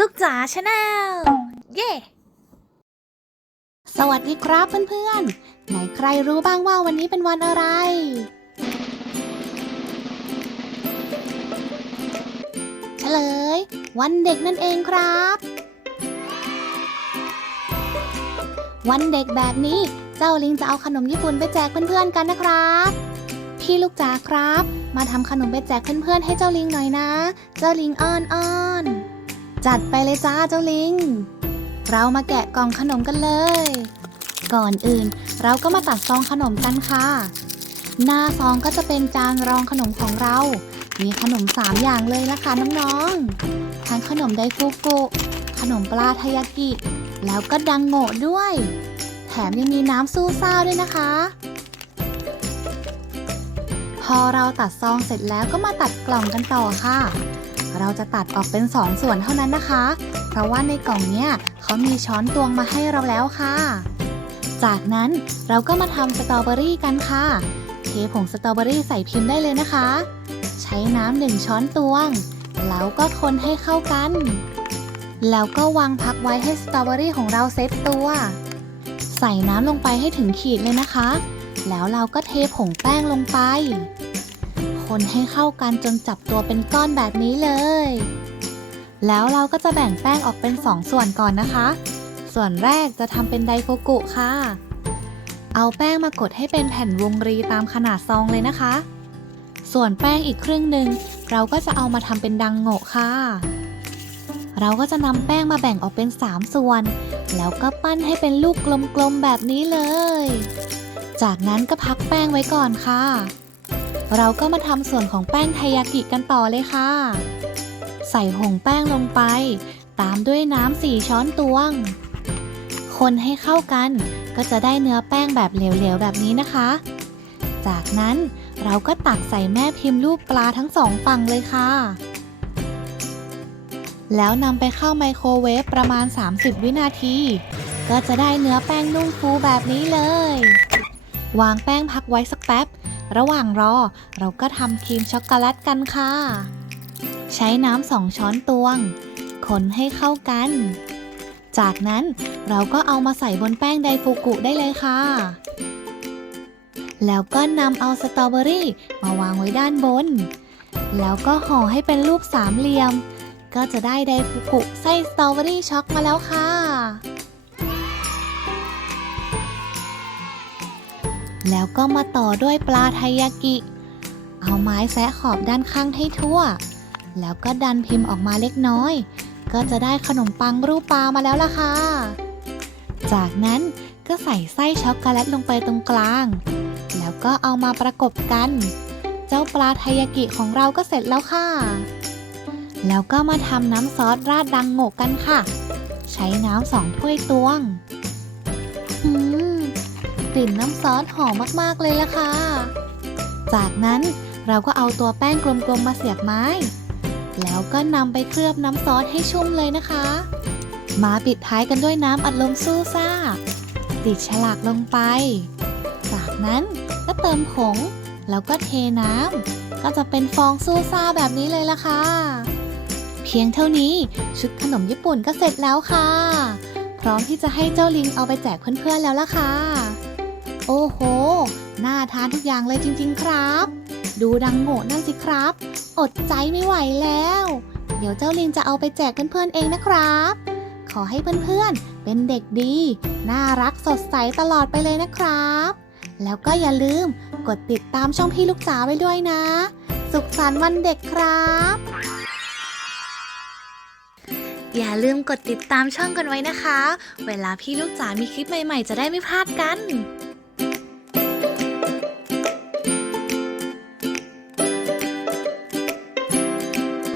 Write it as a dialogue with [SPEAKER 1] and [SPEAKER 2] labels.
[SPEAKER 1] ลูกจ๋าชาแนลเย้
[SPEAKER 2] สวัสดีครับเพื่อนๆ ไหนใครรู้บ้างว่าวันนี้เป็นวันอะไร เฉลย วันเด็กนั่นเองครับ วันเด็กแบบนี้เจ้าลิงจะเอาขนมญี่ปุ่นไปแจกเพื่อนๆกันนะครับพี่ลูกจ๋าครับ มาทำขนมไปแจกเพื่อนๆให้เจ้าลิงหน่อยนะ เจ้าลิงอ้อนอ้อน จัดไปเลยจ้าเจ้าลิง เรามาแกะกล่องขนมกันเลย ก่อนอื่นเราก็มาตัดซองขนมกันค่ะ หน้าซองก็จะเป็นจานรองขนมของเรา มีขนม 3 อย่างเลยนะคะน้องๆ ทั้งขนมไดฟุกุขนมปลาทายากิ แล้วก็ดังโงะด้วย แถมยังมีน้ำซูซ่าด้วยนะคะ พอเราตัดซองเสร็จแล้วก็มาตัดกล่องกันต่อค่ะ เราจะตัดออกเป็น 2 ส่วนเท่านั้นนะคะ เพราะว่าในกล่องเนี้ยเขามีช้อนตวงมาให้เราแล้วค่ะ จากนั้นเราก็มาทำสตรอเบอรี่กันค่ะ เทผงสตรอเบอรี่ใส่พิมพ์ได้เลยนะคะ ใช้น้ำหนึ่งช้อนตวง แล้วก็คนให้เข้ากัน แล้วก็วางพักไว้ให้สตรอเบอรี่ของเราเซตตัว ใส่น้ำลงไปให้ถึงขีดเลยนะคะ แล้วเราก็เทผงแป้งลงไป คนให้เข้ากันจนจับตัวเป็นก้อนแบบนี้เลย แล้วเราก็จะแบ่งแป้งออกเป็น 2 ส่วนก่อนนะคะ ส่วนแรกจะทำเป็นไดโฟกุค่ะ เอาแป้งมากดให้เป็นแผ่นวงรีตามขนาดซองเลยนะคะ ส่วนแป้งอีกครึ่งหนึ่งเราก็จะเอามาทำเป็นดังโงะค่ะ เราก็จะนำแป้งมาแบ่งออกเป็น 3 ส่วน แล้วก็ปั้นให้เป็นลูกกลมๆแบบนี้เลย จากนั้นก็พักแป้งไว้ก่อนค่ะ เราก็มาทำส่วนของแป้งไทยากิกันต่อเลยค่ะ ใส่ผงแป้งลงไป ตามด้วยน้ำสี่ช้อนตวง คนให้เข้ากัน ก็จะได้เนื้อแป้งแบบเหลวๆแบบนี้นะคะ จากนั้นเราก็ตักใส่แม่พิมพ์รูปปลาทั้งสองฝั่งเลยค่ะ แล้วนำไปเข้าไมโครเวฟประมาณ 30 วินาที ก็จะได้เนื้อแป้งนุ่มฟูแบบนี้เลย วางแป้งพักไว้สักแป๊บ ระหว่างรอ เราก็ทำครีมช็อกโกแลตกันค่ะ ใช้น้ำสองช้อนตวง คนให้เข้ากัน จากนั้นเราก็เอามาใส่บนแป้งไดฟูกุได้เลยค่ะ แล้วก็นำเอาสตรอเบอรี่มาวางไว้ด้านบน แล้วก็ห่อให้เป็นรูปสามเหลี่ยม ก็จะได้ไดฟูกุไส้สตรอเบอรี่ช็อกมาแล้วค่ะ แล้วก็มาต่อด้วยปลาไทยากิ เอาไม้แซะขอบด้านข้างให้ทั่ว แล้วก็ดันพิมพ์ออกมาเล็กน้อย ก็จะได้ขนมปังรูปปลามาแล้วล่ะค่ะ จากนั้นก็ใส่ไส้ช็อกโกแลตลงไปตรงกลาง แล้วก็เอามาประกบกัน เจ้าปลาไทยากิของเราก็เสร็จแล้วค่ะ แล้วก็มาทำน้ำซอสราดดังโงกกันค่ะ ใช้น้ำสองถ้วยตวงหืม กลิ่นน้ำซอสหอมมากๆเลยล่ะค่ะ จากนั้นเราก็เอาตัวแป้งกลมๆมาเสียบไม้ แล้วก็นำไปเคลือบน้ำซอสให้ชุ่มเลยนะคะ มาปิดท้ายกันด้วยน้ำอัดลมสู้ซ่า ติดฉลากลงไป จากนั้นก็เติมผง แล้วก็เทน้ำก็จะเป็นฟองสู้ซ่าแบบนี้เลยล่ะค่ะ เพียงเท่านี้ชุดขนมญี่ปุ่นก็เสร็จแล้วค่ะ พร้อมที่จะให้เจ้าลิงเอาไปแจกเพื่อนๆแล้วล่ะค่ะ โอ้โห น่าทานทุกอย่างเลยจริง ๆ ครับ ดูดังโง่นั่นสิครับ อดใจไม่ไหวแล้ว เดี๋ยวเจ้าลิงจะเอาไปแจกเพื่อนๆเองนะครับ ขอให้เพื่อนๆ เป็นเด็กดี น่ารักสดใสตลอดไปเลยนะครับ แล้วก็อย่าลืมกดติดตามช่องพี่ลูกจ๋าไว้ด้วยนะ สุขสันต์วันเด็กครับ
[SPEAKER 1] อย่าลืมกดติดตามช่องกันไว้นะคะ เวลาพี่ลูกจ๋ามีคลิปใหม่ ๆ จะได้ไม่พลาดกัน